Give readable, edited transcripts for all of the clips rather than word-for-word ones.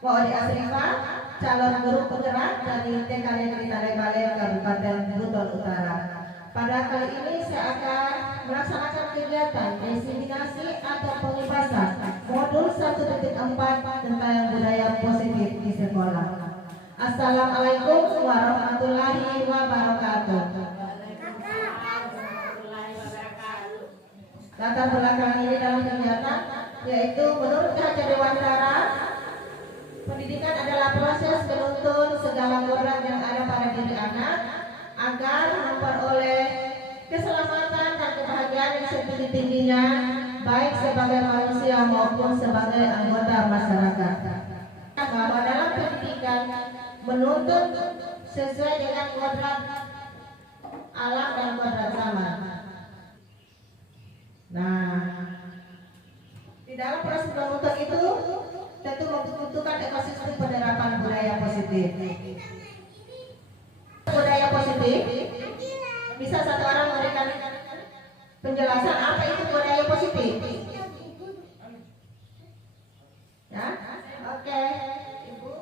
Maudi Asrifa, calon guru penggerak dari TK Negeri Tadebale Kabupaten Buton Utara. Pada kali ini saya akan melaksanakan kegiatan inseminasi atau pengibasan modul 1.4 tentang budaya positif di sekolah. Assalamualaikum warahmatullahi wabarakatuh. Latar belakang ini dalam kegiatan yaitu menurut Kaca Dewantara, pendidikan adalah proses menuntun segala kodrat yang ada pada diri anak agar memperoleh keselamatan dan kebahagiaan yang setinggi-tingginya, baik sebagai manusia maupun sebagai anggota masyarakat. Bahwa dalam pendidikan menuntut sesuai dengan kodrat alam dan kodrat zaman. Nah, di dalam proses menuntut itu tentu membutuhkan ekosistem penerapan budaya positif. Budaya positif, bisa satu orang memberikan penjelasan apa itu budaya positif? Ya, oke, Ibu.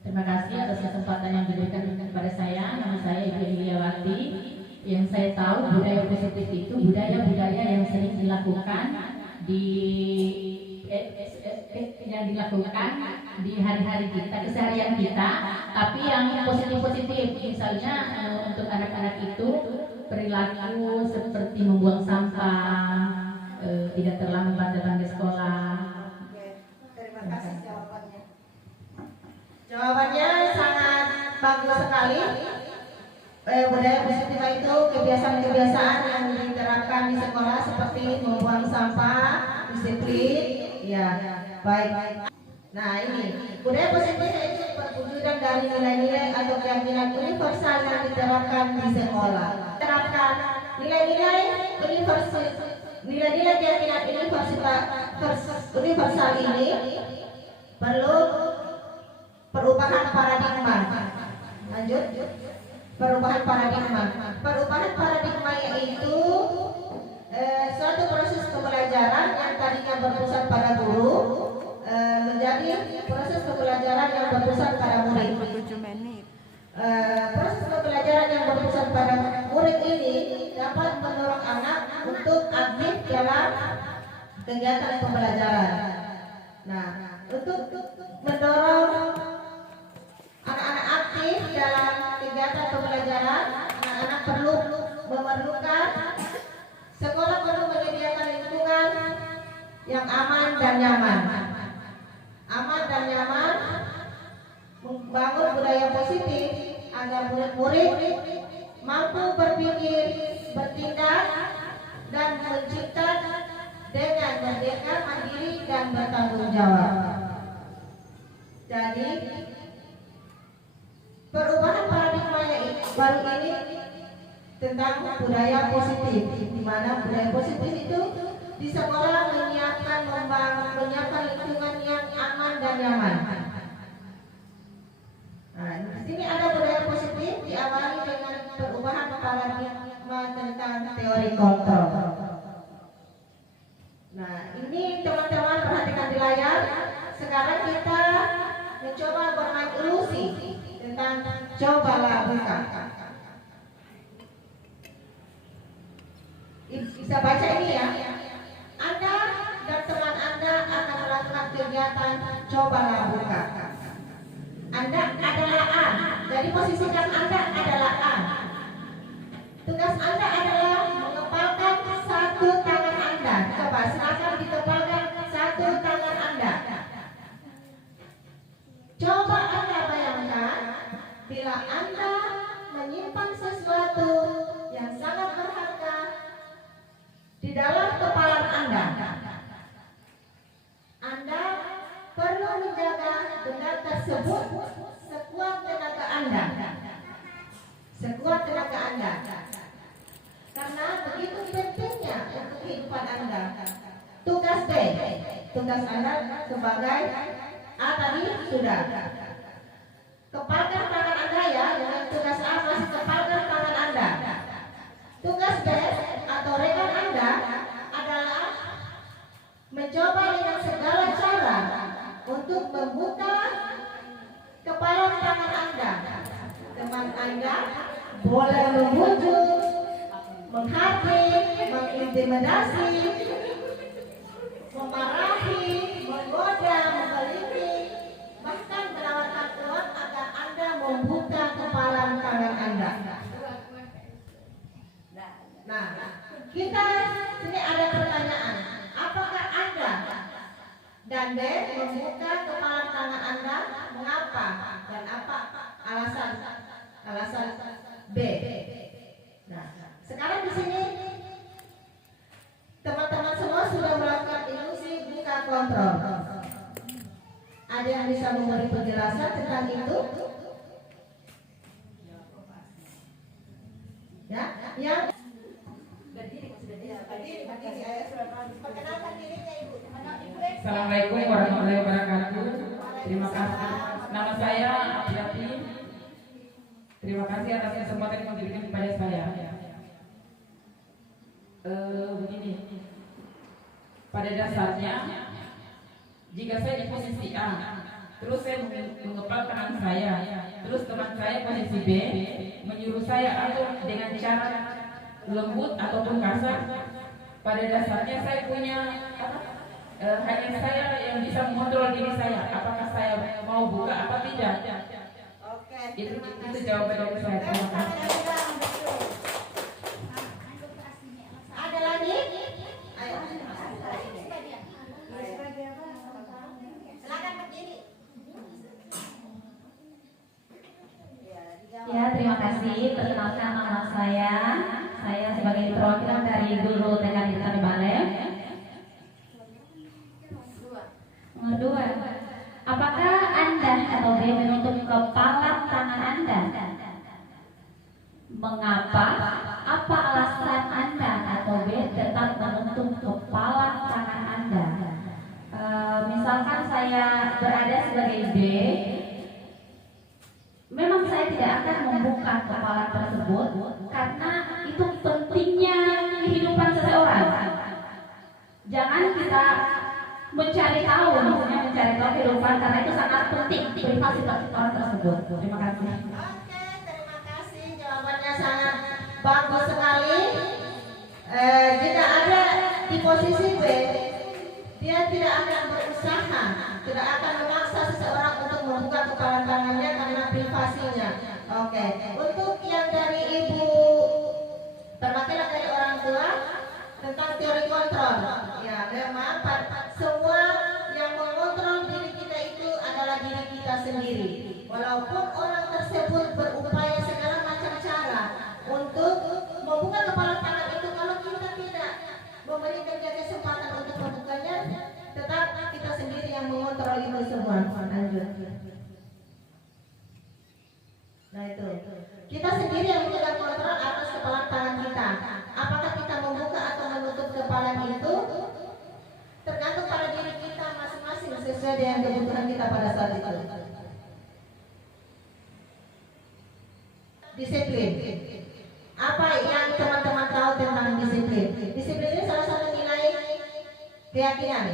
Terima kasih atas kesempatan yang diberikan kepada saya. Nama saya Ibu Emilyawati. Yang saya tahu budaya positif itu budaya-budaya yang sering dilakukan yang dilakukan di hari-hari kita, keseharian kita, tapi yang positif-positif. Misalnya untuk anak-anak itu perilaku seperti membuang sampah, tidak terlambat datang ke sekolah. Terima kasih jawabannya. Jawabannya sangat bagus sekali. Budaya positif itu kebiasaan-kebiasaan yang diterapkan di sekolah seperti membuang sampah, disiplin, ya, baik. Nah ini budaya positif itu perwujudan dari nilai-nilai atau keyakinan universal yang diterapkan di sekolah. Terapkan nilai-nilai keyakinan universal ini perlu perubahan paradigma. Lanjut. Perubahan paradigma yaitu suatu proses pembelajaran yang tadinya berpusat pada guru menjadi proses pembelajaran yang berpusat pada murid. Proses pembelajaran yang berpusat pada murid ini dapat mendorong anak untuk aktif dalam kegiatan pembelajaran. Nah, untuk mendorong anak-anak aktif dalam kegiatan pembelajaran, anak-anak memerlukan sekolah perlu menyediakan lingkungan yang aman dan nyaman. Aman dan nyaman, membangun budaya positif agar murid-murid mampu berpikir, bertindak, dan mencipta dengan merdeka, mandiri, dan bertanggung jawab. Jadi perubahan paradigma baru ini tentang budaya positif, di mana budaya positif itu di sekolah menyiapkan lingkungan yang aman dan nyaman. Nah, di sini ada budaya positif diawali dengan perubahan paradigma tentang teori kontrol. Nah, ini teman-teman perhatikan di layar. Sekarang kita mencoba bermain ilusi tentang cobalah buka. Bisa baca ini ya. Anda dan teman Anda akan melakukan kegiatan cobalah buka. Anda adalah A, jadi posisikan Anda adalah A. Tugas Anda adalah mengepalkan satu tangan Anda. Coba silakan dikepalkan satu tangan Anda. Coba Anda bayangkan bila Anda menyimpan sesuatu yang sangat berharga di dalam kepala Anda. Anda perlu menjaga benda tersebut sekuat tenaga Anda. Sekuat tenaga Anda. Karena begitu pentingnya untuk kehidupan Anda. Tugas B, tugas Anda sebagai A tadi sudah. Kepalkan tangan Anda ya, dengan tugas A masih kepalkan tangan Anda. Tugas B atau rekan Anda adalah mencoba dengan segala mengintimidasi, memarahi, menggoda, menggeliti, bahkan menawarkan uang agar Anda membuka kepalan tangan Anda. Nah, kita sini ada pertanyaan. Apakah Anda dan B membuka kepalan tangan Anda? Mengapa dan apa alasan B? Nah, sekarang di sini teman-teman semua sudah melakukan ilusi buka kontrol. Ada yang bisa memberi penjelasan tentang itu? Ya, yang perkenalkan dirinya Ibu. Assalamualaikum warahmatullahi wabarakatuh. Terima kasih. Nama saya Apriati. Terima kasih atas kesempatan yang diberikan kepada saya. Begini. Pada dasarnya, jika saya di posisi A, terus saya mengepal tangan saya, terus teman saya posisi B menyuruh saya atau dengan cara lembut ataupun kasar, pada dasarnya saya punya hanya saya yang bisa mengontrol diri saya, apakah saya mau buka apa tidak. Oke, Itu jawaban dari saya. Terima kasih. Ada lagi? Ayo. Silakan berdiri. Ya, terima kasih. Perkenalkan nama saya. Saya sebagai perwakilan dari Guru TK Lingkungan Balai. Kedua, apakah Anda atau B menutup kepala tangan Anda? Mengapa? Apa alasan Anda atau B tetap menutup kepala tangan Anda? Misalkan saya berada sebagai B, memang saya tidak akan membuka kepala tersebut karena itu pentingnya kehidupan seseorang. Jangan kita mencari tahu, maksudnya mencari tahu kehidupan karena itu sangat penting privasi orang tersebut. Terima kasih. Oke, terima kasih. Jawabannya sangat bagus sekali. Jika ada di posisi B, dia tidak akan berusaha, tidak akan memaksa seseorang untuk membuka kepala tangannya karena privasinya. Oke, untuk yang dari Ibu perwakilan dari orang tua tentang teori kontrol, ya memang semua yang mengontrol diri kita itu adalah diri kita sendiri. Walaupun orang tersebut berupaya segala macam cara untuk membuka kepala tangan itu, kalau kita tidak memberikan dia kesempatan untuk membukanya, tetap kita sendiri yang mengontrol itu semua. Lanjut. Nah itu, kita sendiri yang memegang kontrol atas kepala tangan kita. Apakah kita membuka atau menutup kepala itu tergantung pada diri kita masing-masing sesuai dengan kebutuhan kita pada saat itu. Disiplin. Apa yang teman-teman tahu tentang disiplin? Disiplin ini salah satu nilai keyakinan.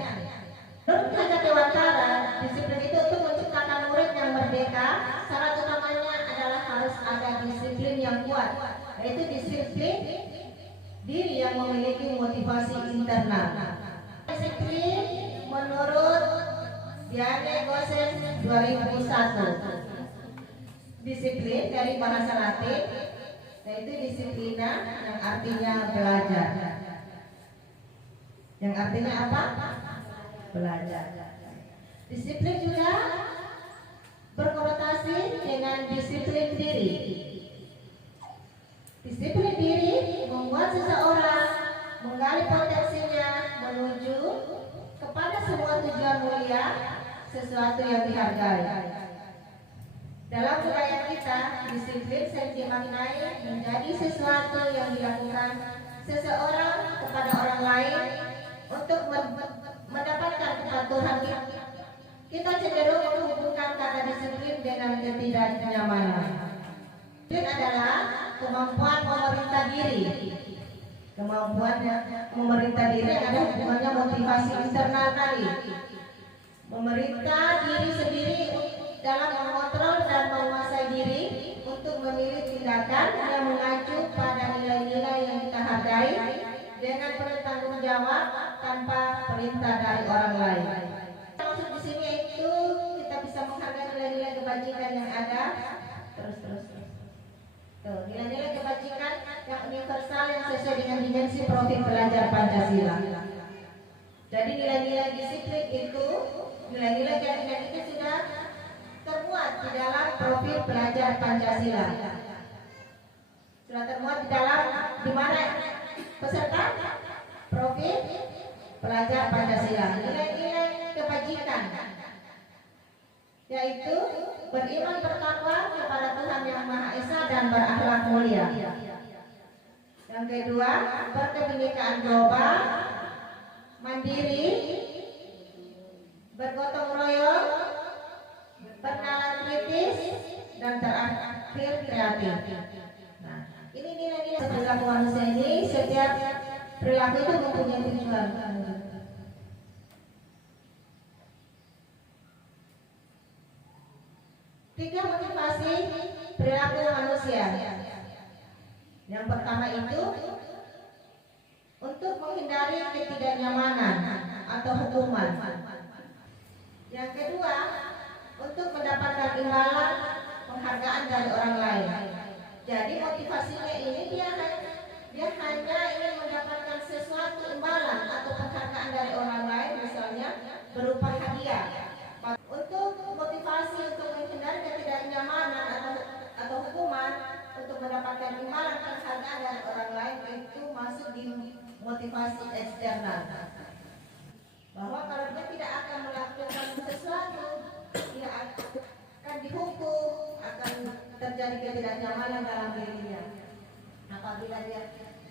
Menurut Raja Dewantara, disiplin itu untuk menciptakan murid yang merdeka. Syarat utamanya adalah harus ada disiplin yang kuat, yaitu disiplin diri yang memiliki motivasi internal. Disiplin menurut Diane Gosen 2001. Disiplin dari bahasa Latin yaitu disiplina yang artinya belajar. Yang artinya apa? Belajar. Disiplin juga berkonotasi dengan disiplin diri. Disiplin diri membuat seseorang menggali potensinya menuju kepada sebuah tujuan mulia, sesuatu yang dihargai. Dalam budaya kita, disiplin sering dimaknai menjadi sesuatu yang dilakukan seseorang kepada orang lain untuk mendapatkan kepatuhan. Kita cenderung menghubungkan kata disiplin dengan ketidaknyamanan. Disiplin adalah kemampuan memerintah diri. Kemampuan memerintah diri ada hubungannya motivasi internal tadi. Memerintah diri sendiri dalam mengontrol dan menguasai diri untuk memilih tindakan yang mengacu pada nilai-nilai yang kita hargai dengan penuh tanggung jawab tanpa perintah dari orang lain. Maksud di sini itu kita bisa menghargai nilai-nilai kebajikan yang ada. Terus. Tuh, nilai-nilai kebajikan yang universal yang sesuai dengan dimensi profil pelajar Pancasila. Jadi nilai-nilai disiplin itu, nilai-nilai keyakinan itu sudah termuat di dalam profil pelajar Pancasila. Sudah termuat di dalam di mana peserta profil pelajar Pancasila. Nilai-nilai kebajikan yaitu beriman bertakwa kepada Tuhan Yang Maha Esa dan berakhlak mulia. Yang kedua, berkebinekaan global, mandiri, bergotong royong, bernalar kritis, dan terakhir kreatif. Nah, ini nilai-nilai perilaku manusia ini. Setiap perilaku itu mempunyai tujuan. Tiga motivasi perilaku manusia. Yang pertama itu untuk menghindari ketidaknyamanan atau hukuman. Yang kedua, untuk mendapatkan imbalan penghargaan dari orang lain. Jadi motivasinya ini dia hanya ingin mendapatkan sesuatu imbalan atau penghargaan dari orang lain, misalnya berupa hadiah. Untuk motivasi untuk menghindari ketidaknyamanan atau hukuman, untuk mendapatkan imbalan penghargaan dari orang lain, itu masuk di motivasi eksternal. Bahwa kalau dia tidak akan melakukan sesuatu, dia akan dihukum, akan terjadi ketidaknyamanan dalam dirinya. Apabila dia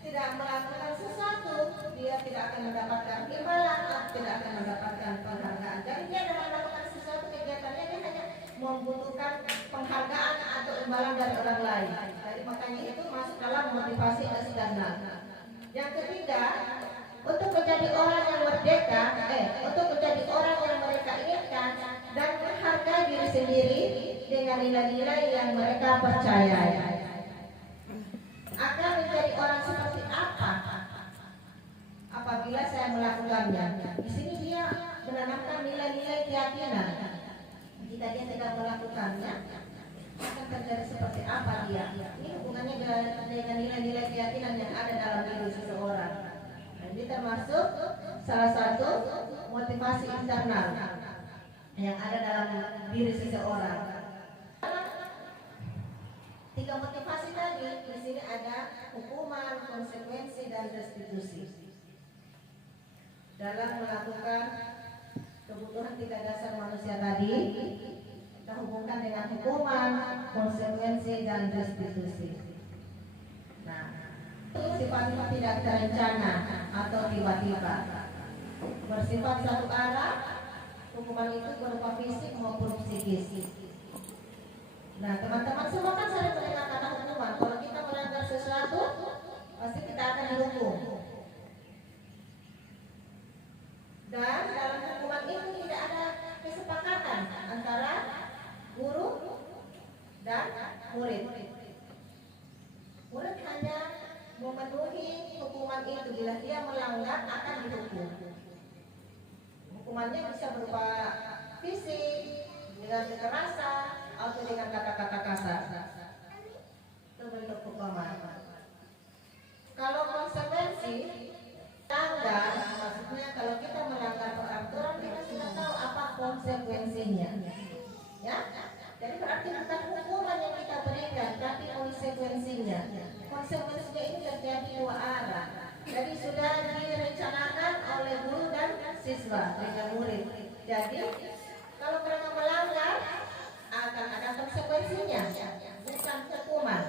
tidak melakukan sesuatu, dia tidak akan mendapatkan imbalan atau tidak akan mendapatkan penghargaan. Jadi dia dalam melakukan sesuatu kegiatannya dia hanya membutuhkan penghargaan atau imbalan dari orang lain. Jadi makanya itu masuk dalam motivasi eksternal. Yang ketiga, untuk menjadi orang yang merdeka, untuk menjadi orang yang mereka inginkan dan menghargai diri sendiri dengan nilai-nilai yang mereka percayai. Akan menjadi orang seperti apa apabila saya melakukannya? Di sini dia menanamkan nilai-nilai keyakinan. Jika dia tidak melakukannya, akan terjadi seperti apa dia? Ini hubungannya dengan nilai-nilai keyakinan yang ada dalam diri seseorang. Nah, ini termasuk salah satu motivasi internal yang ada dalam diri seseorang. Tiga motivasi tadi, di sini ada hukuman, konsekuensi, dan restitusi. Dalam melakukan kebutuhan tiga dasar manusia tadi, kita hubungkan dengan hukuman, konsekuensi, dan restitusi. Nah, sifatnya tidak terencana atau tiba-tiba, bersifat satu arah. Hukuman itu berupa fisik maupun psikis. Nah, teman-teman semua kan sering mendengar kata hukuman. Kalau kita melanggar sesuatu, pasti kita akan dihukum. Dan dalam hukuman itu tidak ada kesepakatan antara guru dan murid. Murid hanya memenuhi hukuman itu. Bila dia melanggar, akan dihukum. Hukumannya bisa berupa fisik, dengan kekerasan, atau dengan kata-kata kasar. Itu bentuk hukuman. Kalau konsekuensi melanggar, maksudnya kalau kita melanggar peraturan, kita sudah tahu apa konsekuensinya. Ya, jadi berarti bukan hukuman yang kita berikan, tapi konsekuensinya. Konsekuensinya ini terjadi dua arah. Jadi sudah direncanakan oleh guru dan siswa dengan murid. Jadi kalau mereka melanggar, akan ada konsekuensinya, bukan hukuman.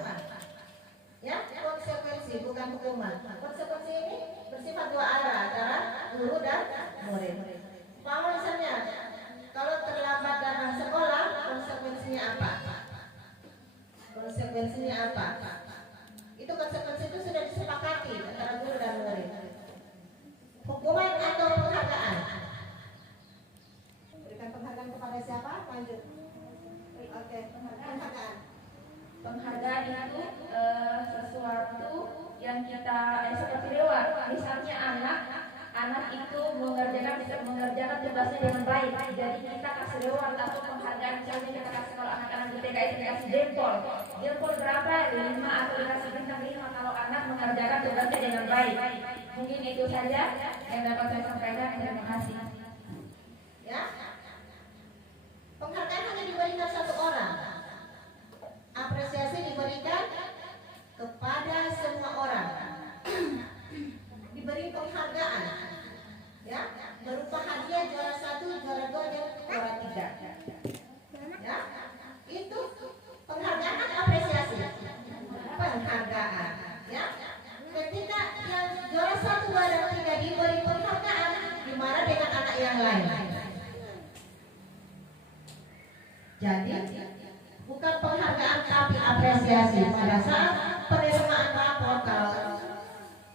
Ya, konsekuensi bukan hukuman. Konsekuensi ini bersifat dua arah antara guru dan murid. Kalau misalnya, kalau terlambat datang sekolah, konsekuensinya apa? Konsekuensinya apa? Itu konsekuensi itu sudah disepakati antara guru dan murid. Hukuman atau penghargaan? Berikan penghargaan kepada siapa? Lanjut. Oke, penghargaan. Penghargaan itu sesuatu yang kita seperti dewa. Misal mengerjakan tugasnya dengan baik. Jadi kita kasih reward atau penghargaan, misalnya kita kasih kalau anak-anak di TK itu dikasih jempol. Jempol berapa? 5 atau dikasih bintang 5 kalau anak mengerjakan tugasnya dengan baik. Mungkin itu saja yang dapat saya sampaikan. Terima kasih. Ya, penghargaan hanya diberikan satu orang, apresiasi diberikan kepada semua orang. Diberi penghargaan, ya, berupa hadiah juara 1, juara 2, dan juara 3. Ya, itu penghargaan atau apresiasi. Penghargaan, ya. Ketika yang juara 1, 2, dan 3 diberi penghargaan, gimana dengan anak yang lain? Jadi bukan penghargaan tapi apresiasi. Pada saat penerimaan rapor, kalau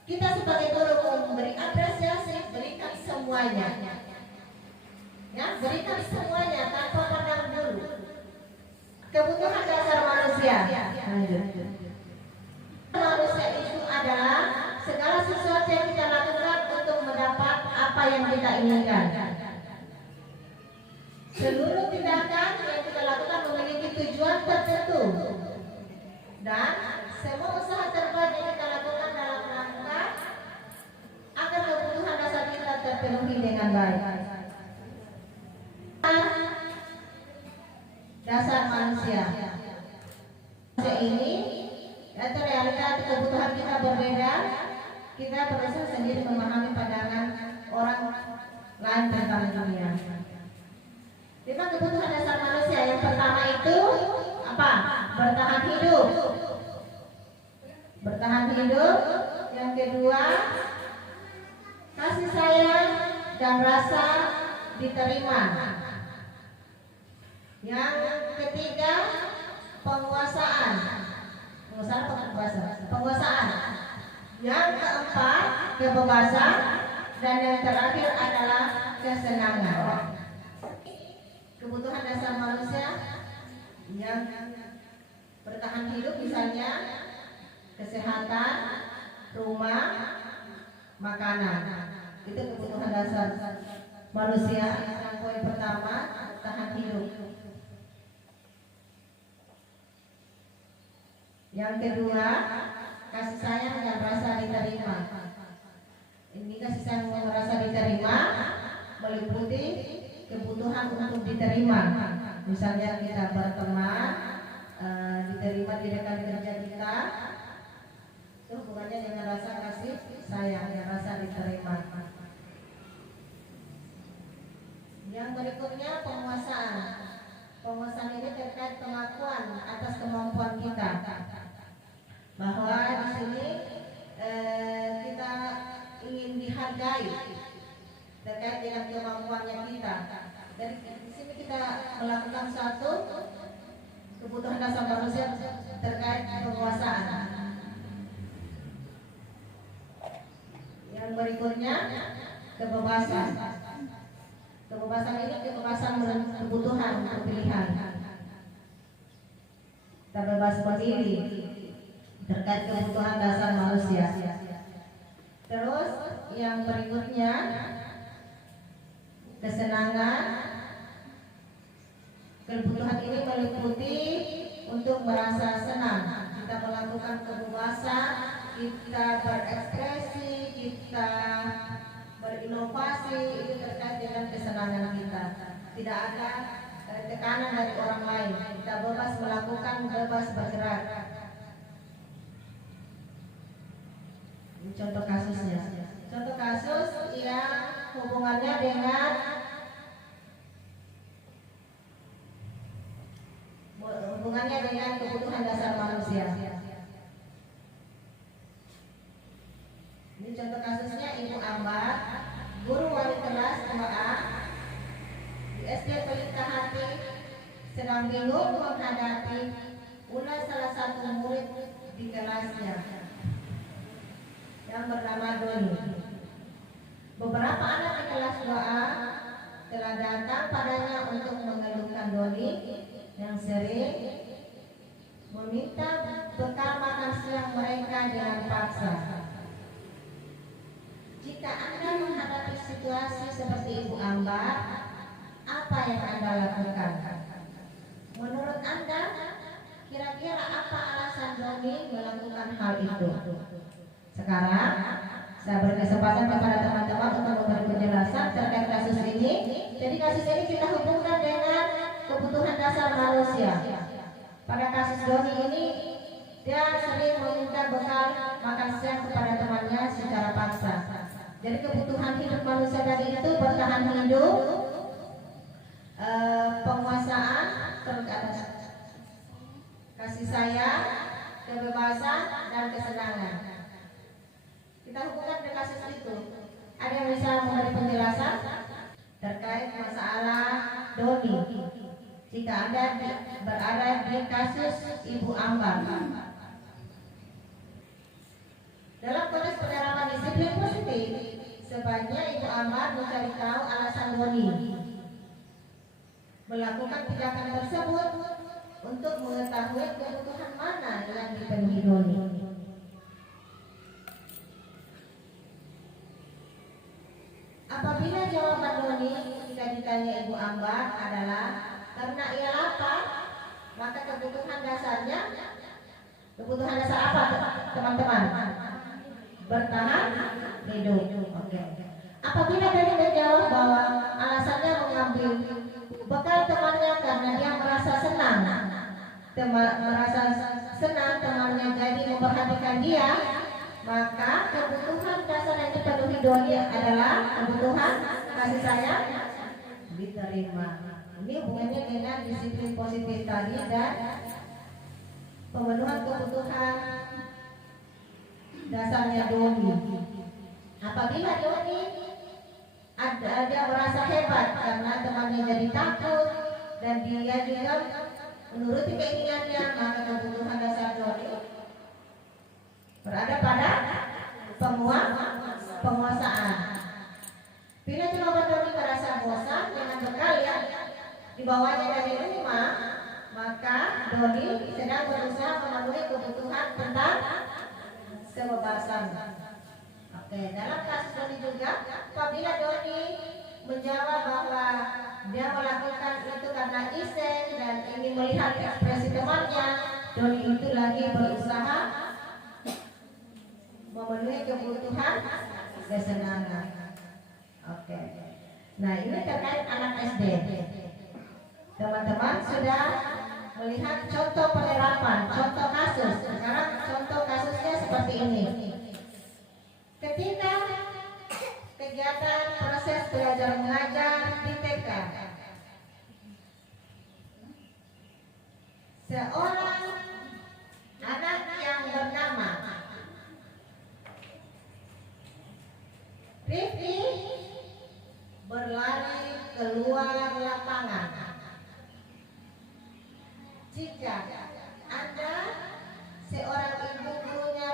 kita sebagai guru memberi apresiasi, berikan semuanya. Ya, berikan semuanya tanpa pandang bulu. Kebutuhan dasar manusia. Manusia itu adalah segala sesuatu yang kita lakukan untuk mendapat apa yang kita inginkan. Seluruh tindakan yang kita lakukan memiliki tujuan tertentu, dan semua usaha terbaik yang kita lakukan dalam rangka agar kebutuhan dasar kita terpenuhi dengan baik. Dasar manusia ini atau realita kebutuhan kita berbeda. Kita berusaha sendiri memahami pandangan orang lain tentang dunia. 5 kebutuhan dasar manusia. Yang pertama itu apa? Bertahan hidup. Bertahan hidup. Yang kedua, kasih sayang dan rasa diterima. Yang ketiga, penguasaan. Penguasaan. Yang keempat, kebebasan. Dan yang terakhir adalah kesenangan. Kebutuhan dasar manusia yang bertahan hidup, misalnya kesehatan, rumah, makanan. Itu kebutuhan dasar manusia. Yang poin pertama, bertahan hidup. Yang kedua, kasih sayang dan rasa diterima. Ini kasih sayang dan rasa diterima meliputi kebutuhan untuk diterima. Misalnya kita berteman, diterima di rekan kerja kita, itu hubungannya dengan rasa kasih sayang dan rasa diterima. Yang berikutnya, penguasaan. Penguasaan ini terkait pengakuan atas kemampuan kita, bahwa di sini kita ingin dihargai terkait dengan kemampuannya kita. Dari di sini kita melakukan satu kebutuhan dasar manusia terkait penguasaan. Yang berikutnya, kebebasan. Kebebasan ini kebebasan kebutuhan pilihan. Kita bebas memilih terkait kebutuhan dasar manusia. Terus yang berikutnya, kesenangan. Kebutuhan ini meliputi untuk merasa senang. Kita melakukan kebebasan, kita berekspresi, kita berinovasi, itu terkait dengan kesenangan kita. Tidak ada tekanan dari orang lain. Kita bebas melakukan, bebas bergerak. Ini contoh kasusnya. Contoh kasus yang hubungannya dengan kebutuhan dasar manusia. Ini contoh kasusnya Ibu Ambar, guru wali kelas 2A di SD Pelita Hati, sedang bingung menghadapi ulas salah satu murid di kelasnya yang bernama Doni. Beberapa anak di kelas 2A telah datang padanya untuk mengeluhkan Doni yang sering meminta bekal makan siang mereka dengan paksa. Jika Anda menghadapi situasi seperti Ibu Ambar, apa yang Anda lakukan? Menurut Anda, kira-kira apa alasan Doni melakukan hal itu? Sekarang saya berkesempatan kepada teman-teman untuk memberi penjelasan terkait kasus ini. Jadi kasus ini kita hubungkan dengan kebutuhan dasar manusia. Pada kasus Doni ini, dia sering meminta bekal makan siang kepada temannya secara paksa. Jadi kebutuhan hidup manusia tadi itu bertahan hidup, penguasaan, kasih sayang, kebebasan, dan kesenangan. Kita hubungkan dengan kasus itu. Ada yang bisa memberi penjelasan terkait masalah Doni? Jika Anda berada di kasus Ibu Ambar, dalam konteks penerapan disiplin positif, sebaiknya Ibu Ambar mencari tahu alasan Doni melakukan tindakan tersebut untuk mengetahui kebutuhan mana yang dipenuhi Doni. Apabila jawaban Doni jika ditanya Ibu Ambar adalah karena ia lapar, maka kebutuhan dasarnya, kebutuhan dasar apa teman-teman? Bertahan hidup. Oke. Apabila Doni menjawab bahwa alasannya mengambil bekal temannya karena dia merasa senang, temannya jadi memperhatikan dia, maka kebutuhan dasar yang dipenuhi Doni adalah kebutuhan kasih sayang diterima. Ini hubungannya dengan disiplin positif tadi dan pemenuhan kebutuhan dasarnya Doni. Apabila Doni ada merasa hebat karena temannya jadi takut dan dia juga menuruti keinginannya, maka kebutuhan dasar Doni berada pada penguasaan. Bila jawaban Doni merasa bosan dengan bekal yang dibawanya dari rumah, maka Doni sedang berusaha memenuhi kebutuhan tentang kebebasan. Oke, dalam kasus Doni juga, apabila Doni menjawab bahwa dia melakukan itu karena iseng dan ingin melihat ekspresi temannya, Doni itu lagi berusaha memenuhi kebutuhan kesenangan. Oke. Nah, ini terkait anak SD. Teman-teman sudah melihat contoh penerapan, contoh kasus. Sekarang contoh kasusnya seperti ini. Ketika kegiatan proses belajar mengajar di TK, seorang anak yang bernama Rifki berlari keluar lapangan. Jika Anda seorang ibu gurunya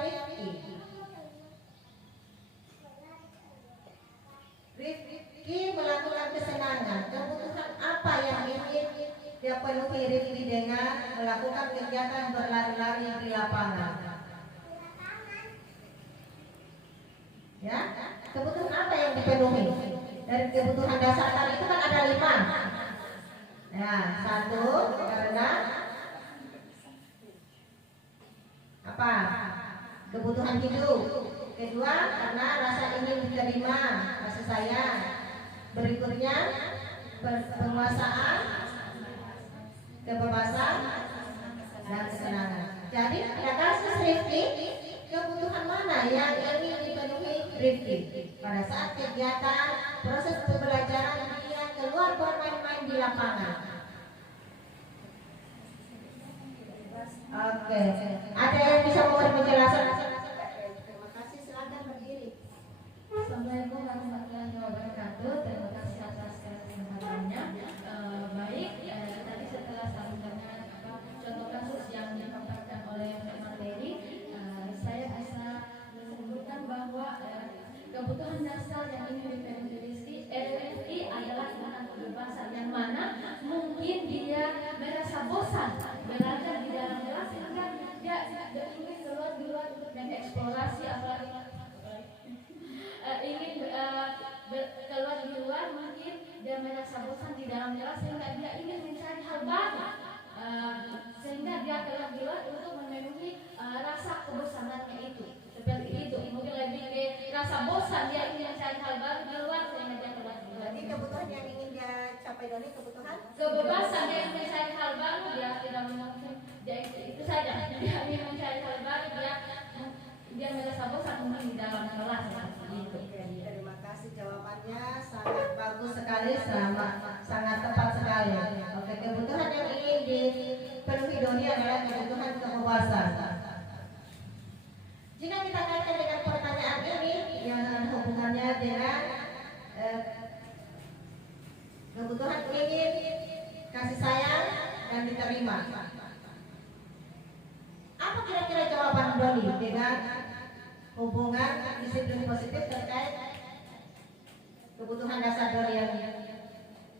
Rifki melakukan kesenangan, kebutuhan apa yang ingin dia penuhi Rifki dengan melakukan kegiatan berlari-lari di lapangan? Ya, kebutuhan apa yang dipenuhi? Dari kebutuhan dasar tadi itu kan ada 5. Ya, 1 karena apa? Kebutuhan hidup. Kedua, karena rasa ingin diterima, kasih sayang. Berikutnya, penguasaan, kebebasan, dan kesenangan. Jadi, pada kasus Rifki, kebutuhan mana yang ingin dipenuhi Rifki? Pada saat kegiatan proses pembelajaran dia keluar bermain-main di lapangan. Oke, ada yang bisa memberi penjelasan? Terima kasih, silakan berdiri. Assalamualaikum warahmatullahi wabarakatuh. Terima kasih atas kesempatannya. Baik, tadi setelah saya mendengar contoh kasus yang dipaparkan oleh materi, saya bisa menyebutkan bahwa kebutuhan dasar yang ingin dipenuhi Rifki adalah tentang kebebasan, yang mana mungkin dia merasa bosan belajar di dalam kelas sehingga dia ingin keluar untuk mengeksplorasi, apalagi ingin keluar di luar, mungkin bosan di dalam kelas sehingga dia ingin mencari hal baru, sehingga dia keluar untuk memenuhi rasa kebosanannya itu. Seperti itu, mungkin lebih ke rasa bosan, dia ingin mencari hal baru di luar sehingga dia keluar. Jadi kebutuhan yang ingin dia capai Doni kebutuhan Kebebasan, dia ingin mencari hal baru, dia tidak mungkin dia itu saja. Dia ingin mencari hal baru, dia merasa bosan mungkin di dalam kelas seperti itu. Oke, terima kasih jawabannya sangat bagus sekali, sangat tepat sekali. Oke, kebutuhan yang ingin dipenuhi Doni adalah kebutuhan kebebasan. Jika kita kaitkan dengan pertanyaan ini yang hubungannya dengan kebutuhan ingin kasih sayang dan diterima, apa kira-kira jawaban Doni dengan hubungan disiplin positif terkait kebutuhan dasar Doni yang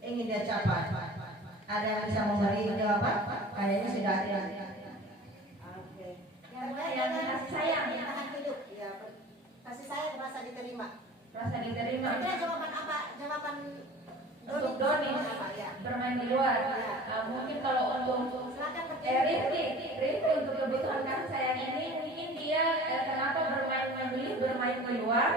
ingin dia capai? Ada yang bisa memberi jawaban? Kayaknya sudah ada. Oke. Yang kasih sayang, Tahan hidup. Ya, kasih sayang rasa diterima. rasa diterima. Kira-kira jawaban apa? Jawaban Untuk Doni apa ya? bermain di luar. Mungkin kalau untuk Silakan Rifki untuk kebutuhan kasih sayang ini mungkin dia kenapa bermain di luar?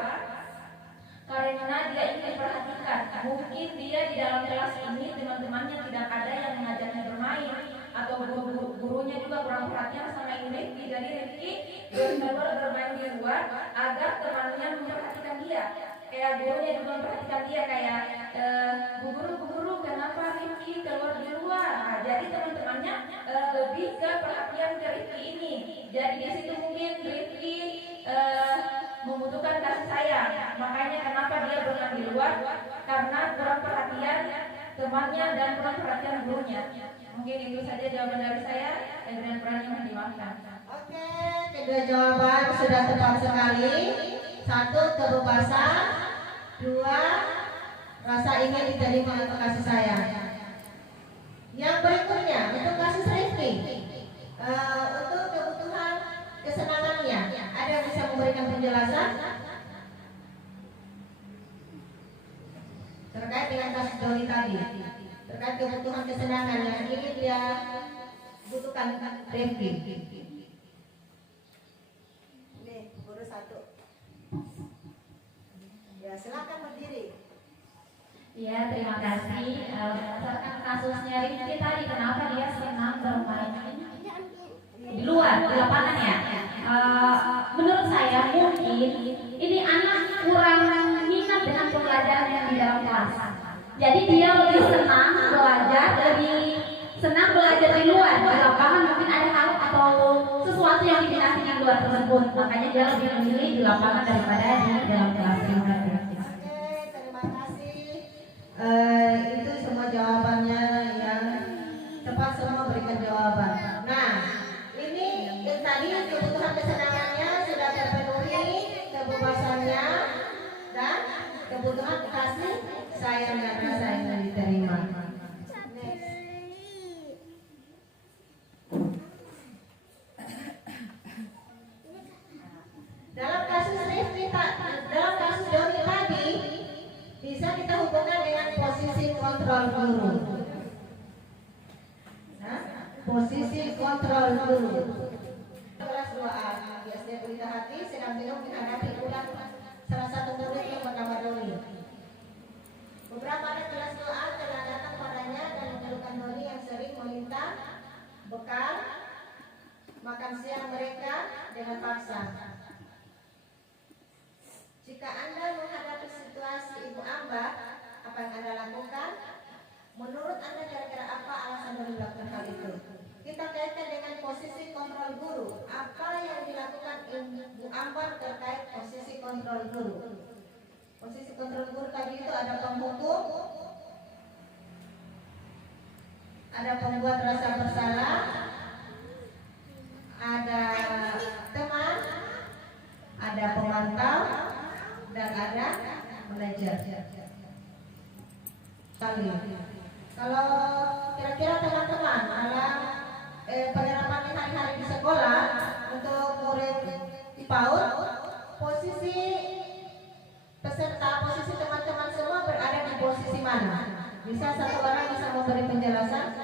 Karena dia ingin diperhatikan. Mungkin dia di dalam kelas ini teman-temannya tidak ada yang mengajarnya bermain, atau gurunya juga kurang perhatian sama Rifki. Jadi Rifki keluar bermain di luar agar temannya memperhatikan dia. Kayak gurunya juga memperhatikan dia, kayak bu guru kenapa Rifki keluar di luar. Nah, jadi teman-temannya lebih ke perhatian ke Rifki ini. Jadi di situ mungkin Rifki membutuhkan kasih sayang. Makanya kenapa dia bermain di luar, karena kurang perhatian temannya dan kurang perhatian gurunya. Mungkin itu saja jawaban dari saya. Adrian Pranyuman dimaafkan. Oke, kedua jawaban sudah tepat sekali. Satu, kebebasan. Dua, rasa ingin diterima atau kasih sayang. Yang berikutnya untuk kasus Rifki, untuk kebutuhan kesenangannya, ada yang bisa memberikan penjelasan terkait dengan kasus Doni tadi, terkait kebutuhan kesenangan yang ingin dia butuhkan Rifki. Nih, guru satu. Ya, silakan berdiri. Ya, terima kasih. Berdasarkan kasusnya Rifki tadi, kenapa dia senang bermain di luar, di lapangan ya? Menurut saya mungkin ini anak kurang minat dengan pembelajaran yang di dalam kelas. Jadi dia lebih senang belajar di luar, di lapangan mungkin ada hal atau sesuatu yang diminati di luar tersebut. Makanya dia lebih memilih di lapangan daripada di dalam kelas. Terima kasih. Terima kasih. Itu semua jawabannya yang tepat, semua berikan jawaban. Nah, ini tadi kebutuhan kesenangannya sudah terpenuhi, kebebasannya dan kebutuhan kasih sayang dan rasa yang diterima. Dalam kasus Rifki, dalam kasus Doni tadi bisa kita hubungkan dengan posisi kontrol guru. Nah, posisi kontrol guru. Kelas 2A, biasanya berita hati sedang bingung menghadapi ulang salah satu murid yang bernama Doni. Beberapa anak kelas 2A telah datang padanya dan mengeluhkan Doni yang sering meminta bekal makan siang mereka dengan paksa. Jika Anda menghadapi situasi Ibu Amba, apa yang Anda lakukan? Menurut Anda kira-kira apa alasan Doni melakukan hal itu? Kita kaitkan dengan posisi kontrol guru. Apa yang dilakukan Ibu Amba terkait posisi kontrol guru? Posisi kontrol guru tadi itu ada penghukum, ada pembuat rasa bersalah, ada teman, ada pemantau, dan ada manajer. Kalau kira-kira teman-teman dalam penerapan hari-hari di sekolah untuk murid di PAUD, posisi peserta, posisi teman-teman semua berada di posisi mana? Bisa satu orang bisa memberi penjelasan?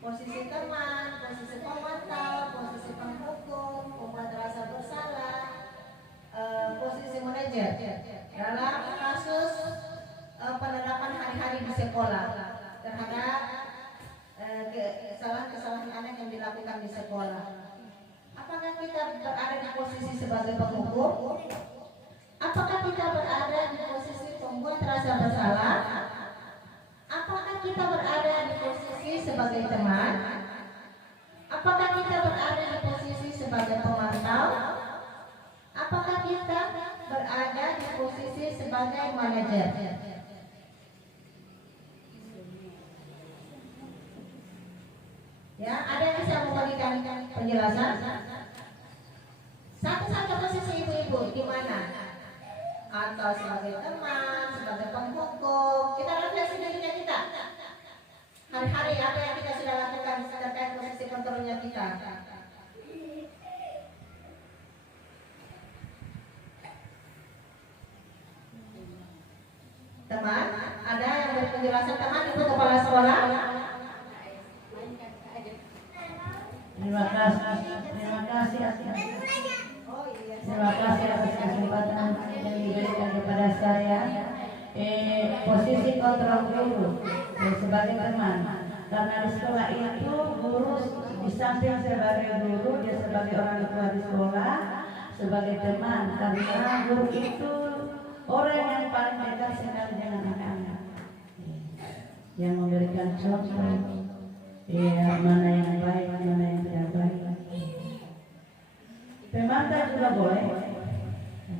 Posisi teman, posisi pemantau, posisi penghukum, pembuat rasa bersalah, posisi manajer dalam kasus penerapan hari-hari di sekolah terhadap kesalahan-kesalahan anak yang dilakukan di sekolah. Apakah kita berada di posisi sebagai penghukum? Apakah kita berada di posisi pembuat rasa bersalah? Apakah kita berada di posisi sebagai teman? Apakah kita berada di posisi sebagai pemantau? Apakah kita berada di posisi sebagai manajer? Ya, ada yang bisa memberikan penjelasan? Satu-satu posisi ibu-ibu di mana? Atau sebagai teman, sebagai penghukum? Kita refleksi dirinya kita. Hari-hari apa yang kita sudah lakukan terkait posisi kontrolnya kita? Teman, ada yang berpenjelasan teman ibu kepala sekolah? Terima kasih atas kesempatan yang diberikan kepada saya. Posisi kontrol guru sebagai teman, karena di sekolah itu guru di samping sebagai guru, dia sebagai orang tua di sekolah, sebagai teman, karena guru itu orang yang paling dekat sekali dengan anak-anak, yang memberikan contoh. Mana yang baik, mana yang tidak baik. Pemantau juga boleh,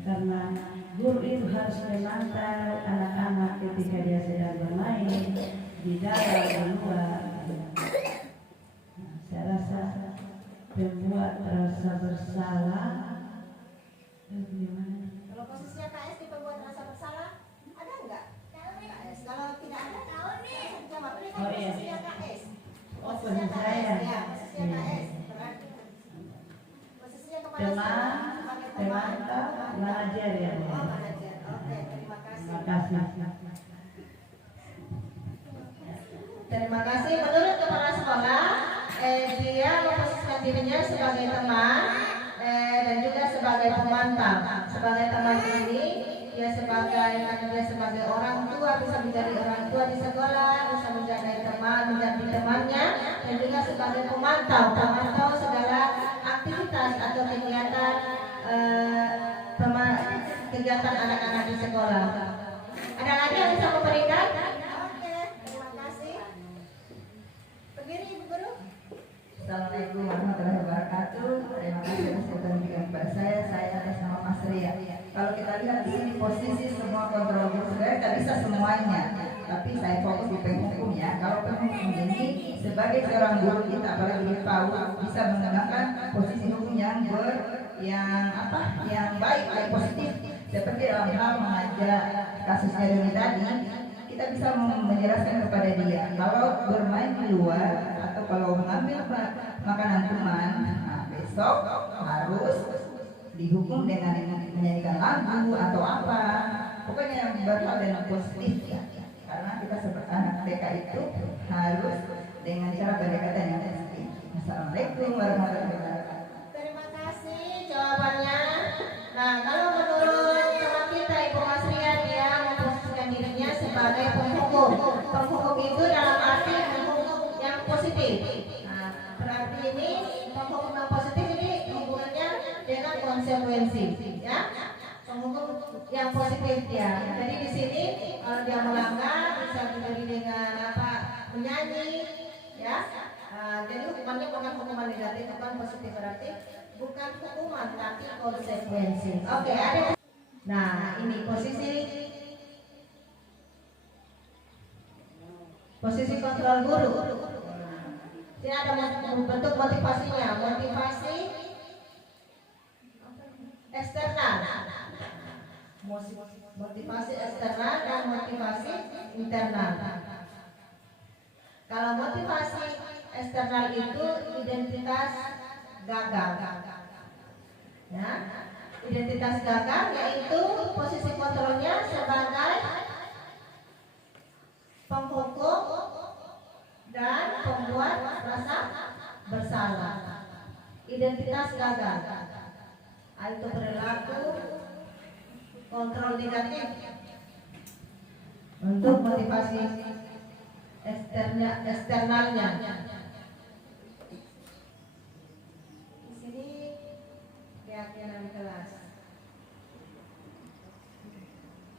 karena guru itu harus memantau anak-anak ketika dia sedang bermain di dalam di luar. Saya rasa pembuat rasa bersalah. Bagaimana? Kalau posisinya KS di pembuat rasa bersalah, ada enggak? KS. Kalau tidak ada, jawab. Ini kan posisinya KS. Posisinya KS, ya, posisinya KS. Berarti posisinya kepala sekolah sebagai teman, manajer ya. Oh, manajer. Oke, terima kasih. Terima kasih. Terima kasih. Menurut kepala sekolah, dia memposisikan dirinya sebagai teman dan juga sebagai pemantau. Sebagai teman ini, dia sebagai orang tua, bisa menjadi orang tua di sekolah, bisa menjadi temannya, dan juga sebagai pemantau segala aktivitas atau kegiatan anak-anak di sekolah. Ada lagi yang bisa memberikan? Oke, terima kasih. Berdiri Ibu Guru. Assalamualaikum warahmatullahi wabarakatuh. Terima kasih atas kepercayaan kepada saya. Saya atas nama Mas Ria. Kalau kita lihat di sini posisi semua kontrol guru, sebenarnya tidak bisa semuanya. Tapi saya fokus di penghukum ya. Kalau penghukum ini sebagai seorang guru kita, apalagi di PAUD, bisa menggunakan posisi hukum yang baik, yang positif. Seperti dalam hal mengajar kasusnya Doni tadi, kita bisa menjelaskan kepada dia kalau bermain di luar atau kalau mengambil makanan teman, besok harus dihukum dengan menyanyikan lagu atau apa, pokoknya yang berhal dengan positif ya. Karena kita sebagai anak TK itu harus dengan cara pendekatan yang positif. Assalamualaikum warahmatullahi wabarakatuh. Terima kasih jawabannya. Nah, kalau menurut teman kita Ibu Mas Ria, dia memposisikan dirinya sebagai penghukum. Penghukum itu dalam arti penghukum yang positif. Nah, berarti ini penghukum yang positif ini hubungannya dengan konsekuensi, ya. Penghukum yang positif ya. Jadi di sini kalau dia melanggar bisa diberi dengan menyanyi, ya. Jadi hukumannya bukan hukuman negatif, bukan positif, berarti bukan hukuman tapi konsekuensi. Oke, ada. Nah, ini posisi kontrol guru. Ini ada bentuk motivasinya, motivasi eksternal, motivasi eksternal dan motivasi internal. Kalau motivasi eksternal itu identitas gagal, ya, Identitas gagal yaitu posisi kontrolnya sebagai penghukum dan pembuat rasa bersalah. Identitas gagal itu perilaku kontrol negatif untuk motivasi eksternalnya. Di sini keyakinan kelas.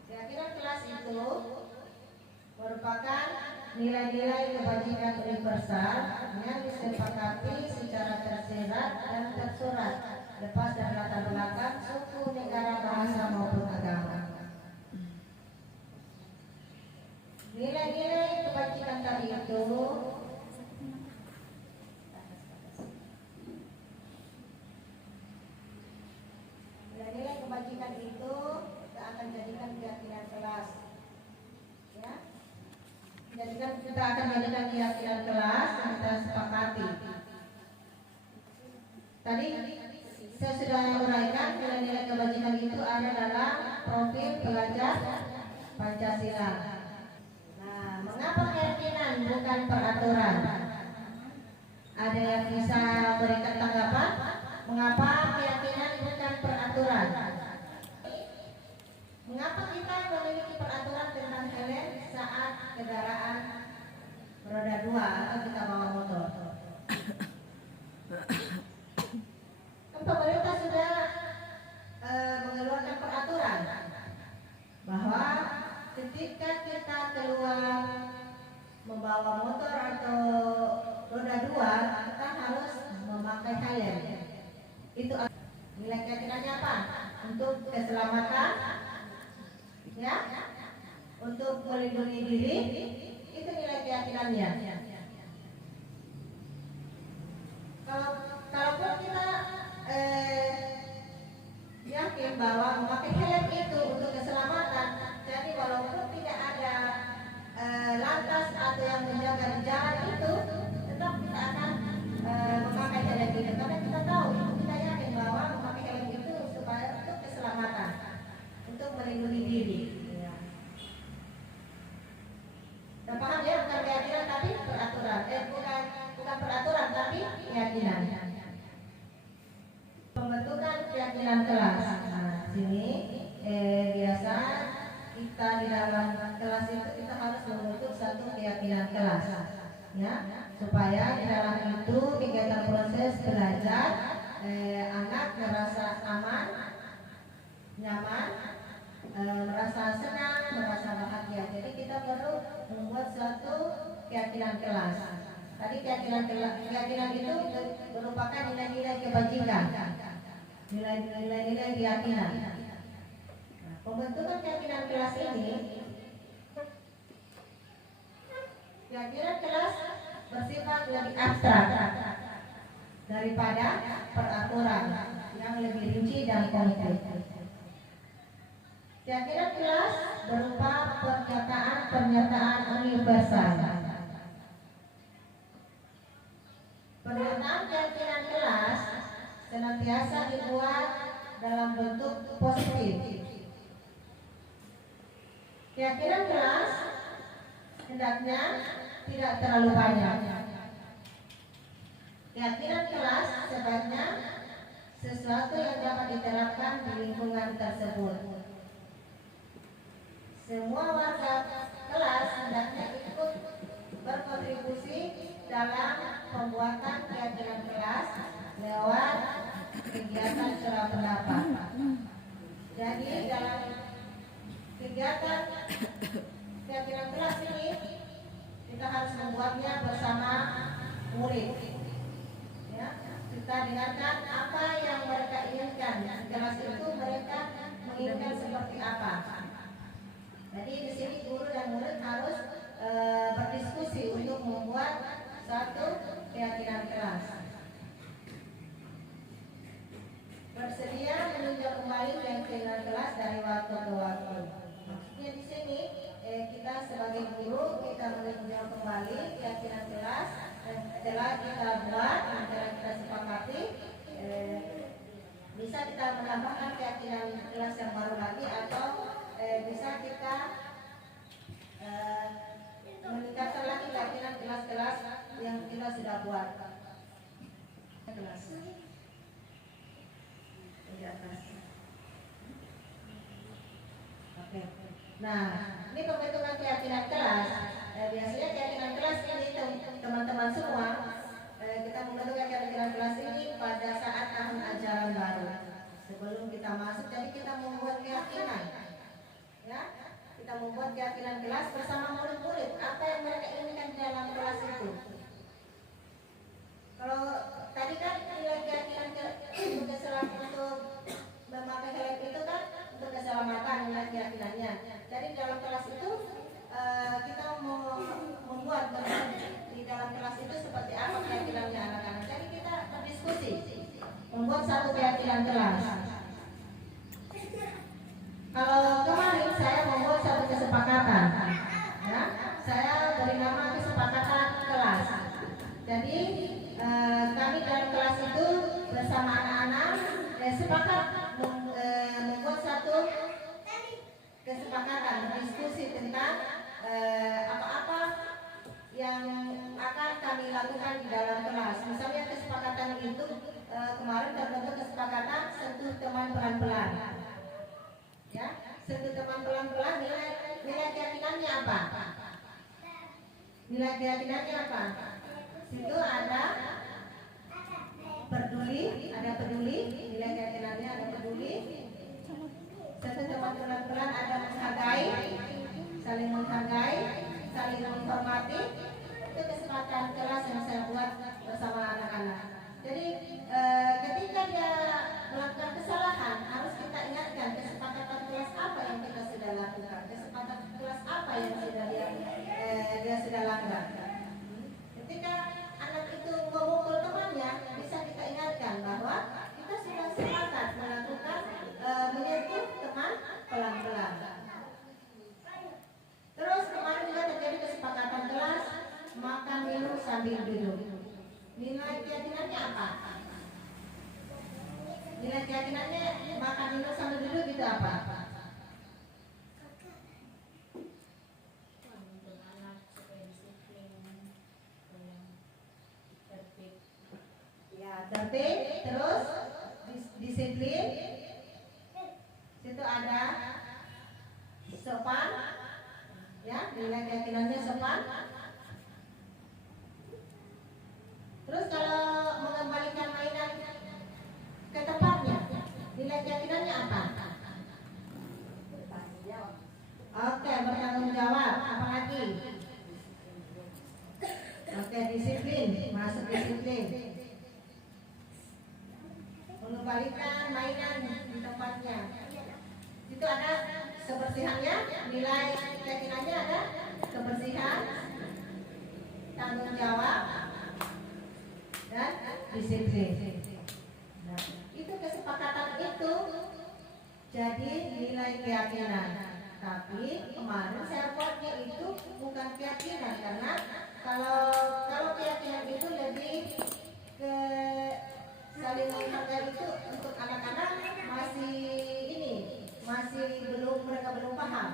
Keyakinan kelas itu merupakan nilai-nilai kebajikan universal yang disepakati secara tersirat dan tersurat, lepas dari latar belakang suku, negara, bahasa maupun agama. Nilai-nilai kebajikan tadi itu nilai-nilai kebajikan itu kita akan jadikan keyakinan kelas, ya. Kita akan jadikan keyakinan kelas yang kita sepakati. Tadi saya sudah uraikan nilai-nilai kebajikan itu ada dalam profil pelajar Pancasila. Nah, mengapa keyakinan bukan peraturan? Ada yang bisa berikan tanggapan? Mengapa keyakinan bukan peraturan? Mengapa kita memiliki peraturan tentang helm saat kendaraan roda 2 atau kita bawa motor? Pemerintah sudah mengeluarkan peraturan bahwa ketika kita keluar membawa motor atau roda 2 kita harus memakai helm. Itu nilai keyakinannya apa? Untuk keselamatan, ya, untuk melindungi diri, itu nilai keyakinannya. Kalaupun kita yakin bahwa memakai helm itu untuk keselamatan, jadi walaupun tidak ada lantas atau yang menjaga di jalan itu, tetap kita akan memakai helm itu karena kita tahu itu, kita yakin bahwa memakai helm itu supaya untuk keselamatan, untuk melindungi diri. Kita paham ya, bukan keyakinan tapi peraturan. Bukan peraturan tapi keyakinan. Pembentukan keyakinan kelas. Nah, sini biasa kita di dalam kelas itu kita harus membentuk satu keyakinan kelas, ya, supaya di dalam itu kegiatan proses belajar anak merasa aman, nyaman, merasa senang, merasa bahagia. Jadi kita perlu membuat suatu keyakinan kelas. Tadi keyakinan itu merupakan nilai-nilai kebajikan, nilai-nilai keyakinan. Nah, pembentukan keyakinan kelas ini, keyakinan kelas bersifat lebih abstrak daripada peraturan yang lebih rinci dan konkret. Keyakinan kelas berupa pernyataan universal. Pernyataan keyakinan kelas senantiasa dibuat dalam bentuk positif. Keyakinan kelas hendaknya tidak terlalu banyak. Keyakinan kelas sebaiknya sesuatu yang dapat diterapkan di lingkungan tersebut. Semua warga kelas hendaknya ikut berkontribusi dalam pembuatan keyakinan kelas lewat kegiatan surah pendapat. Jadi dalam kegiatan keyakinan kelas ini kita harus membuatnya bersama murid. Ya, kita dengarkan apa yang mereka inginkan. Di kelas itu mereka menginginkan seperti apa. Jadi di sini guru dan murid harus berdiskusi untuk membuat satu keyakinan kelas. Bersedia meninjau kembali keyakinan kelas dari waktu ke waktu. Maksudnya di sini kita sebagai guru kita meninjau kembali keyakinan kelas telah kita buat, telah kita sepakati bisa kita menambahkan keyakinan kelas yang baru lagi atau bisa kita meningkatkan lagi keyakinan kelas-kelas yang kita sudah buat. Kelas di atas. Oke. Nah, ini pembentukan keyakinan kelas. Biasanya keyakinan kelas ini teman-teman semua kita membentuk keyakinan kelas ini pada saat tahun ajaran baru. Sebelum kita masuk, jadi kita membuat keyakinan, ya. Kita membuat keyakinan kelas bersama murid-murid. Apa yang mereka inginkan di dalam kelas itu? Kalau tadi kan nilai keyakinan untuk memakai helm itu kan untuk keselamatan nilai keyakinannya. Jadi dalam kelas itu kita mau membuat di dalam kelas itu seperti apa keyakinannya anak-anak. Jadi kita berdiskusi membuat satu keyakinan kelas. Kalau kemarin saya membuat satu kesepakatan, ya, saya beri nama kesepakatan kelas. Jadi kami dalam kelas itu bersama anak-anak sepakat membuat satu kesepakatan diskusi tentang apa-apa yang akan kami lakukan di dalam kelas. Misalnya kesepakatan itu kemarin terbentuk kesepakatan sentuh teman pelan-pelan. Ya, sentuh teman pelan-pelan, nilai keyakinannya apa? Nilai keyakinannya apa? Situ ada peduli, nilai keyakinannya ada peduli. Sentuh teman pelan-pelan ada menghargai, saling menghargai, saling menghormati. Itu kesempatan kelas yang saya buat bersama anak-anak. Jadi ketika dia melakukan kesalahan, harus kita ingatkan kesepakatan kelas apa yang kita sudah lakukan, kesepakatan kelas apa yang sudah dia sudah langgar. Ketika anak itu memukul temannya, bisa kita ingatkan bahwa kita sudah sepakat melakukan menyentuh teman pelan-pelan. Terus kemarin juga terjadi kesepakatan kelas makan minum sambil duduk. Nilai keyakinannya apa? Nilai keyakinannya makan minum sambil duduk itu apa? Ya, tertib, terus disiplin. Situ ada sopan, ya, nilai keyakinannya sopan. Terus kalau mengembalikan mainan ke tempatnya, nilai keyakinannya apa? Oke, bertanggung jawab. Apa lagi? Oke, disiplin, masuk disiplin. Mengembalikan mainan di tempatnya. Itu ada kebersihannya, nilai keyakinannya ada kebersihan, tanggung jawab, dan disiplin. Nah, itu kesepakatan itu jadi nilai keyakinan. Tapi kemarin saya buatnya itu bukan keyakinan, karena kalau keyakinan itu lebih ke saling menghargai itu untuk anak-anak mereka belum paham.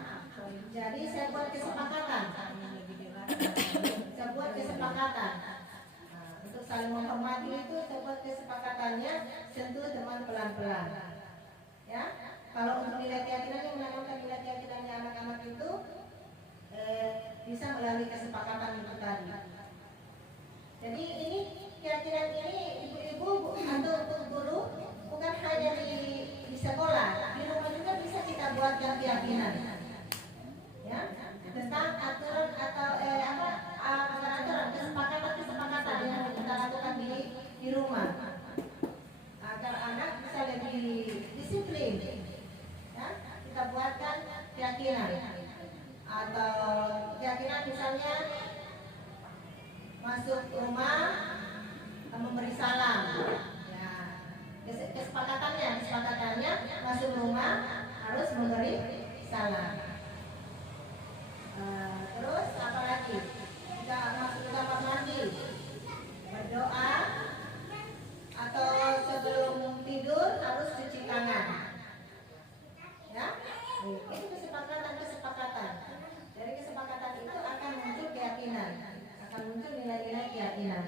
Jadi saya buat kesepakatan. Untuk saling menghormati itu saya buat kesepakatannya sentuh teman pelan-pelan. Ya, kalau untuk nilai keyakinannya menanamkan nilai keyakinannya anak-anak itu bisa melalui kesepakatan itu tadi. Jadi ini keyakinan ini ibu-ibu atau guru bukan hanya di sekolah, di rumah juga bisa kita buatkan keyakinan. Ya, tentang aturan atau aturan kesepakatan yang kita lakukan di rumah agar anak bisa lebih disiplin. Ya, kita buatkan keyakinan atau keyakinan misalnya masuk rumah memberi salam. Ya, kesepakatannya masuk rumah harus memberi salam. Terus apa lagi? Kita masuk ke kamar mandi, berdoa, atau sebelum tidur harus cuci tangan. Ya, itu kesepakatan. Dari kesepakatan itu akan muncul keyakinan, akan muncul nilai-nilai keyakinan.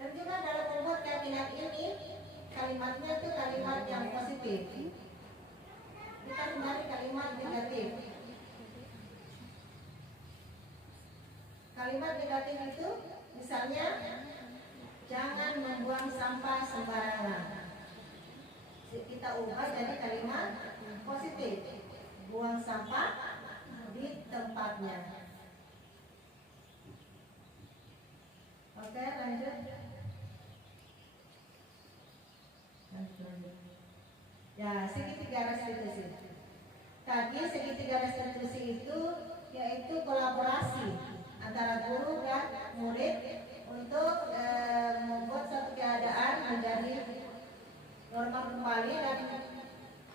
Dan juga dalam membuat keyakinan ini, kalimatnya itu kalimat yang positif. Kita hindari kalimat negatif. Kalimat negatif itu misalnya jangan membuang sampah sembarangan. Kita ubah jadi kalimat positif. Buang sampah di tempatnya. Oke, lanjut. Ya, segitiga restitusi. Tadi segitiga restitusi itu yaitu kolaborasi antara guru dan murid untuk membuat satu keadaan menjadi normal kembali dan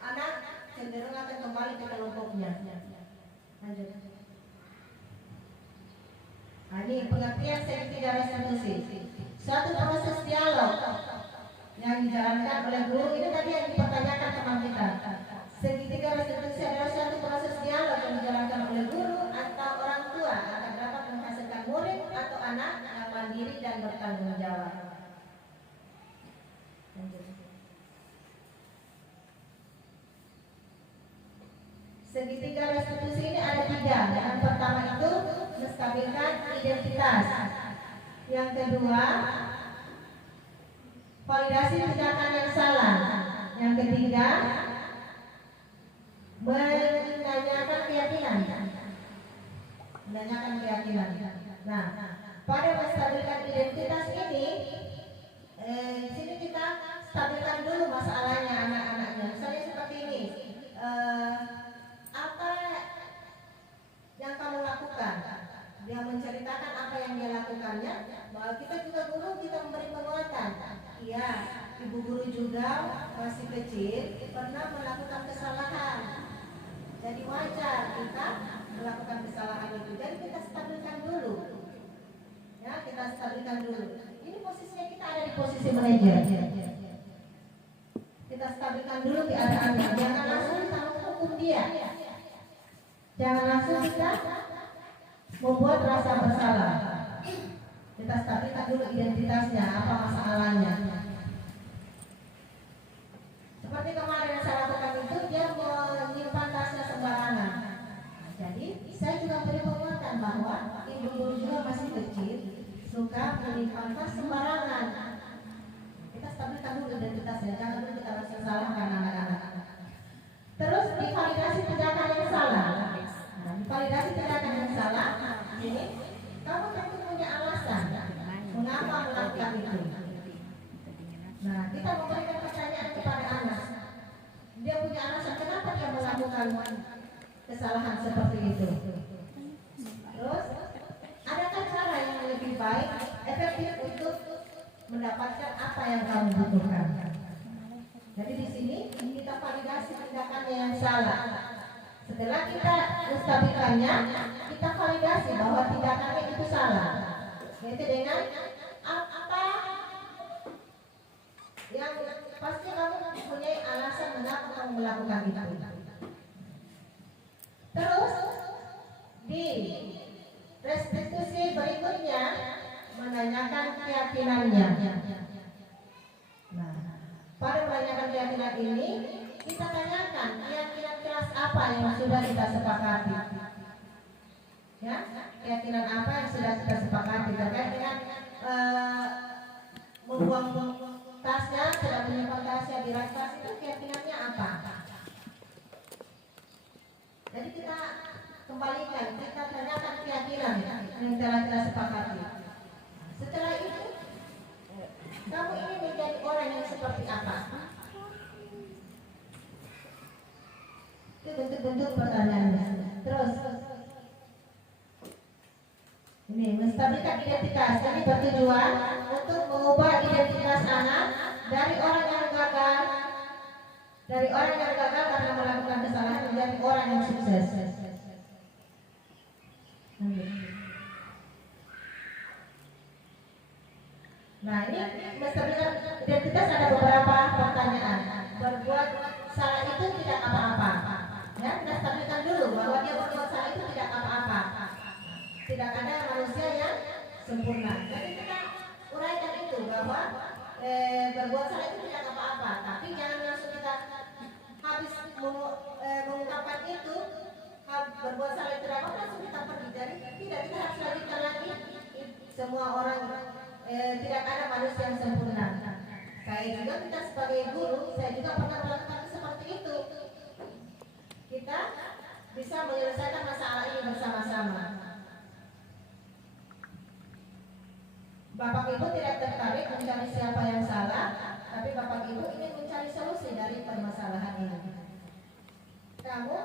anak cenderung akan kembali ke kelompoknya. Lanjut. Nah, ini pengertian segitiga restitusi. Suatu proses dialog yang dijalankan oleh guru ini tadi yang dipertanyakan teman kita. Segitiga restitusi adalah suatu proses dialog yang dijalankan oleh guru atau orang tua agar dapat menghasilkan murid atau anak yang mandiri dan bertanggung jawab. Segitiga restitusi ini ada 3. Yang pertama itu menstabilkan identitas. Yang kedua, validasi tindakan yang salah. Yang ketiga, menanyakan keyakinan. Nah, pada menstabilkan identitas ini, sini kita stabilkan dulu masalahnya anak-anaknya. Misalnya seperti ini, apa yang kamu lakukan? Dia menceritakan apa yang dia lakukannya. Bahwa kita juga guru, kita memberi penguatan. Iya, ibu guru juga masih kecil pernah melakukan kesalahan. Jadi wajar kita melakukan kesalahan itu. Jadi kita stabilkan dulu. Ya, kita stabilkan dulu. Ini posisinya kita ada di posisi manajer. Kita stabilkan dulu keadaannya. Jangan langsung kita menghukum dia. Jangan langsung kita membuat rasa bersalah. Kita stabilkan dulu identitasnya, apa masalahnya. Seperti kemarin yang saya lakukan itu, dia menyimpan tasnya sembarangan. Jadi saya juga beri penguatan bahwa ibu guru juga masih kecil, suka menyimpan tas sembarangan. Kita stabilkan dulu identitasnya, jangan dulu kita langsung salahkan anak-anak. Terus divalidasi tindakan yang salah. Nah, divalidasi tindakan yang salah, ini kamu tentu punya alasan mengapa melakukan itu. Nah, kita memberikan pertanyaan kepada anak. Dia punya alasan kenapa dia melakukan kesalahan seperti itu. Terus, adakah cara yang lebih baik, efektif untuk mendapatkan apa yang kamu butuhkan? Jadi di sini kita validasi tindakannya yang salah. Setelah kita menstabilkannya, kita validasi bahwa tindakannya itu salah. Yaitu dengan apa yang pasti kamu mempunyai alasan mengapa kamu melakukan itu. Terus di restitusi berikutnya menanyakan keyakinannya. Nah, pada menanyakan keyakinan ini kita tanyakan keyakinan kelas apa yang sudah kita sepakati. Ya, keyakinan apa yang sudah kita sepakati terkait dengan membuang tasnya, tidak menyimpan tasnya di rak tas itu keyakinannya apa? Jadi kita kembalikan, kita tanyakan keyakinan yang telah kita sepakati. Setelah itu, kamu ingin menjadi orang yang seperti apa? Itu bentuk-bentuk pertanyaannya. Terus, ini menstabilkan identitas. Ini bertujuan untuk mengubah identitas anak dari orang yang gagal karena melakukan kesalahan menjadi orang yang sukses. Nah, ini menstabilkan identitas identitas ada beberapa pertanyaan. Berbuat salah itu tidak apa-apa. Ya, kita stabilkan dulu bahwa dia berbuat salah itu tidak apa-apa. Tidak ada manusia yang sempurna. Jadi kita uraikan itu bahwa berbuat salah itu tidak apa-apa. Tapi jangan langsung kita habis mengungkapkan itu berbuat salah itu tidak apa-apa langsung kita pergi. Jadi tidak, kita harus lanjutkan lagi. Semua orang tidak ada manusia yang sempurna. Saya juga, kita sebagai guru, saya juga pernah melakukan seperti itu. Kita bisa menyelesaikan masalah ini bersama-sama. Bapak Ibu tidak tertarik mencari siapa yang salah, tapi Bapak Ibu ingin mencari solusi dari permasalahan ini. Kamu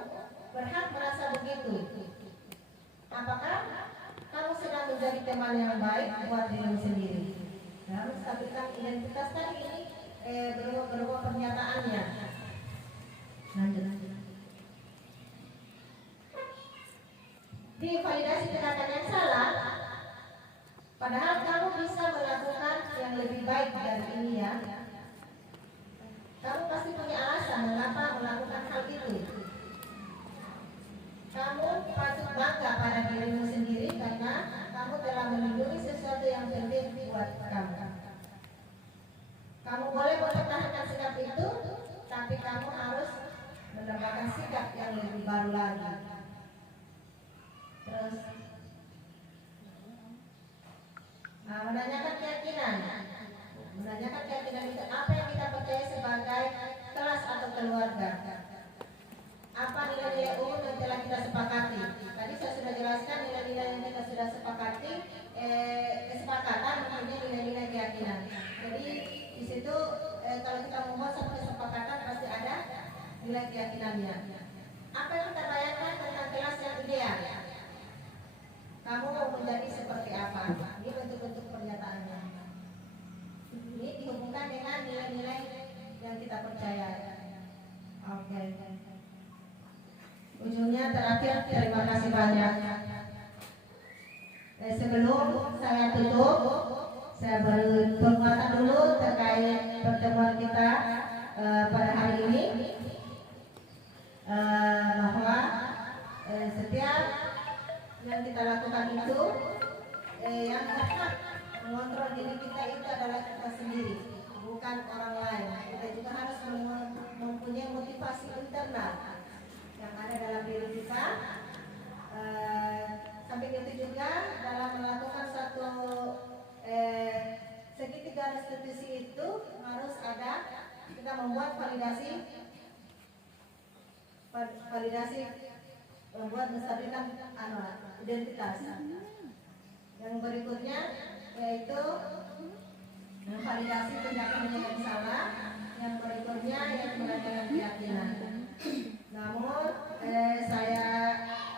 berhak merasa begitu. Apakah kamu sedang menjadi teman yang baik buat dirimu sendiri? Harus stabilkan identitas tadi ini berubah pernyataannya. Lanjut. Di validasi tindakan yang salah, padahal kamu bisa melakukan yang lebih baik dari ini ya. Kamu pasti punya alasan mengapa melakukan hal itu. Kamu patut bangga pada dirimu sendiri karena kamu telah melindungi sesuatu yang penting buat kamu. Kamu boleh mempertahankan sikap itu, tapi kamu harus menambahkan sikap yang lebih baru lagi. Terus menanyakan keyakinan. Menanyakan keyakinan itu apa yang kita percaya sebagai kelas atau keluarga. Apa nilai-nilai umum yang telah kita sepakati? Tadi saya sudah jelaskan nilai-nilai yang kita sudah sepakati. Kesepakatan mempunyai nilai-nilai keyakinan. Jadi di situ kalau kita membuat satu kesepakatan pasti ada nilai keyakinannya. Apa yang kita bayangkan tentang kelas yang ideal? Kamu mau menjadi seperti apa? Ini bentuk-bentuk pernyataannya. Ini dihubungkan dengan nilai-nilai yang kita percaya. Oke. Ujungnya terakhir, terima kasih banyak. Sebelum saya tutup, saya beri penguatan dulu terkait pertemuan kita pada hari ini, bahwa setiap yang kita lakukan itu yang berhak mengontrol diri kita itu adalah kita sendiri, bukan orang lain. Kita juga harus mempunyai motivasi internal yang ada dalam diri kita. Samping itu juga dalam melakukan satu segitiga restitusi itu harus ada, kita membuat validasi membuat menstabilkan identitas. Yang berikutnya yaitu validasi tindakan yang salah. Yang berikutnya yang menanyakan keyakinan. Namun saya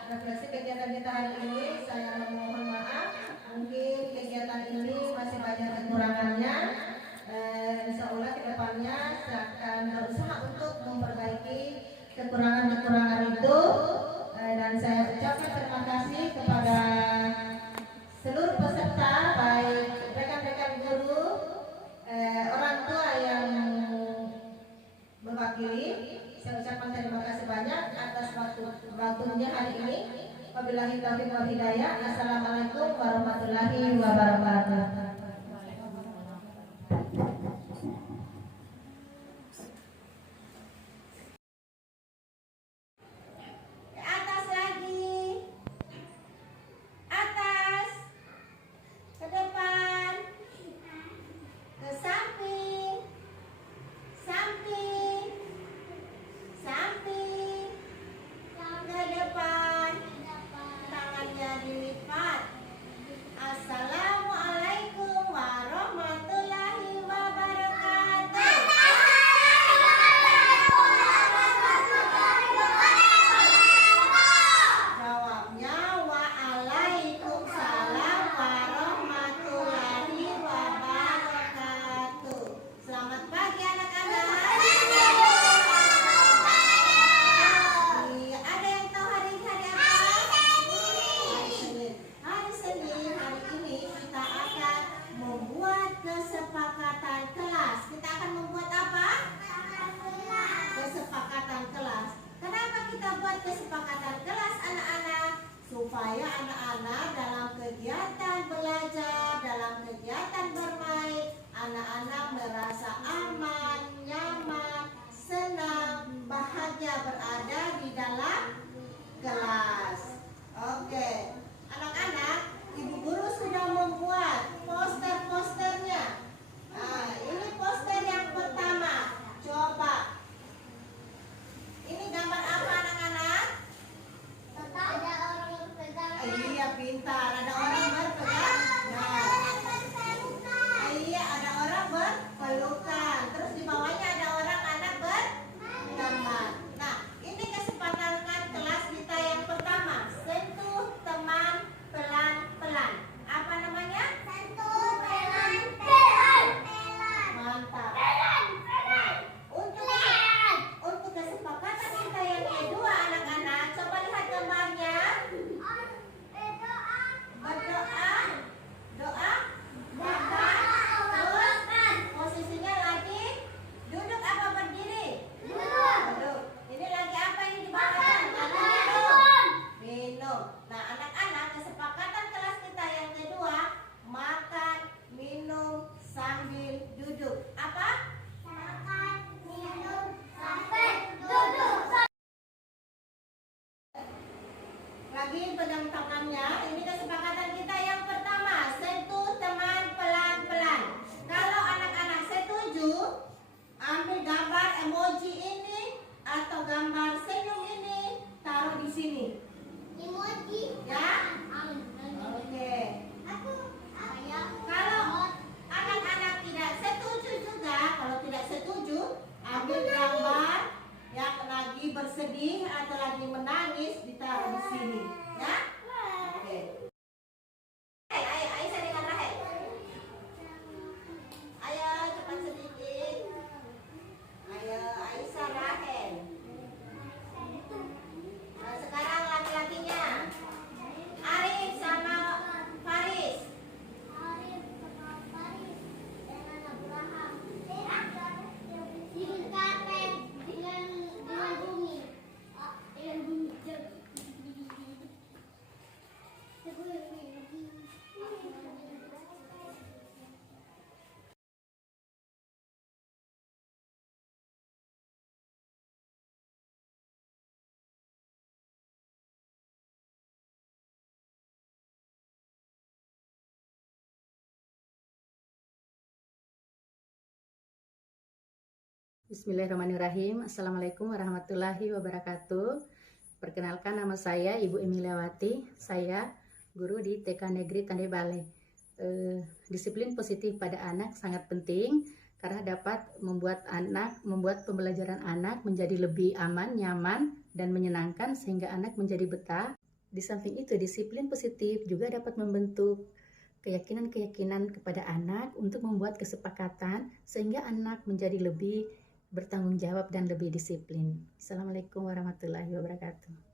refleksi kegiatan kita hari ini, saya memohon maaf. Mungkin kegiatan ini masih banyak kekurangannya. Insya Allah kedepannya saya akan berusaha untuk memperbaiki kekurangan-kekurangan itu. Dan saya ucapkan terima kasih kepada seluruh peserta, baik rekan-rekan guru, orang tua yang mewakili. Saya ucapkan terima kasih banyak atas waktunya hari ini. Wabillahi taufiq wal hidayah. Assalamualaikum warahmatullahi wabarakatuh. Assalamualaikum membuat kesepakatan kelas anak-anak supaya anak-anak dalam kegiatan belajar, dalam kegiatan bermain, anak-anak merasa aman, nyaman, senang, bahagia berada di dalam kelas. Oke, anak-anak, ibu guru sudah membuat poster-posternya. Nah, ini poster yang pertama. Coba. Ini gambar apa anak-anak? Ada orang berpegang. Iya, pintar. Ada orang berpegang. Nah, iya, ada orang berpelukan. Terus di bawahnya ada orang anak berteman. Nah, ini kesempatan kelas kita yang pertama. Sentuh teman pelan-pelan. Apa namanya? Sentuh pelan-pelan. Mantap. Nah, untuk kesepakatan kita yang kedua anak-anak, coba lihat gambarnya. Berdoa, doa, terus posisinya lagi duduk apa berdiri? Duduk. Ini lagi apa ini di bawahnya? Minum. Nah, anak-anak, kesepakatan kelas kita yang kedua, makan, minum sambil duduk. Apa? Makan, minum, sampai duduk. Lagi pegang tangannya. Ini kesepakatan kita yang pertama, sentuh teman pelan-pelan. Kalau anak-anak setuju, ambil gambar emoji ini atau gambar senyum ini, taruh di sini. Emoji. Ya? Oke. Kalau anak-anak tidak setuju juga, kalau tidak setuju, ambil gambar yang lagi bersedih atau lagi menangis, ditaruh di sini. Ya? Oke. Ayo, Aisyah dengan Rahel. Ayo, cepat sedikit. Ayo, Aisyah, Rahel. Nah, sekarang laki-lakinya. Arif sama Faris. Arif sama Faris dengan Abraham. Singkatan dengan bumi. Dengan bumi. Bismillahirrahmanirrahim. Assalamualaikum warahmatullahi wabarakatuh. Perkenalkan, nama saya Ibu Emiliawati. Saya guru di TK Negeri Tandai Balai. Disiplin positif pada anak sangat penting karena dapat membuat pembelajaran anak menjadi lebih aman, nyaman, dan menyenangkan sehingga anak menjadi betah. Di samping itu, disiplin positif juga dapat membentuk keyakinan-keyakinan kepada anak untuk membuat kesepakatan sehingga anak menjadi lebih bertanggung jawab dan lebih disiplin. Assalamualaikum warahmatullahi wabarakatuh.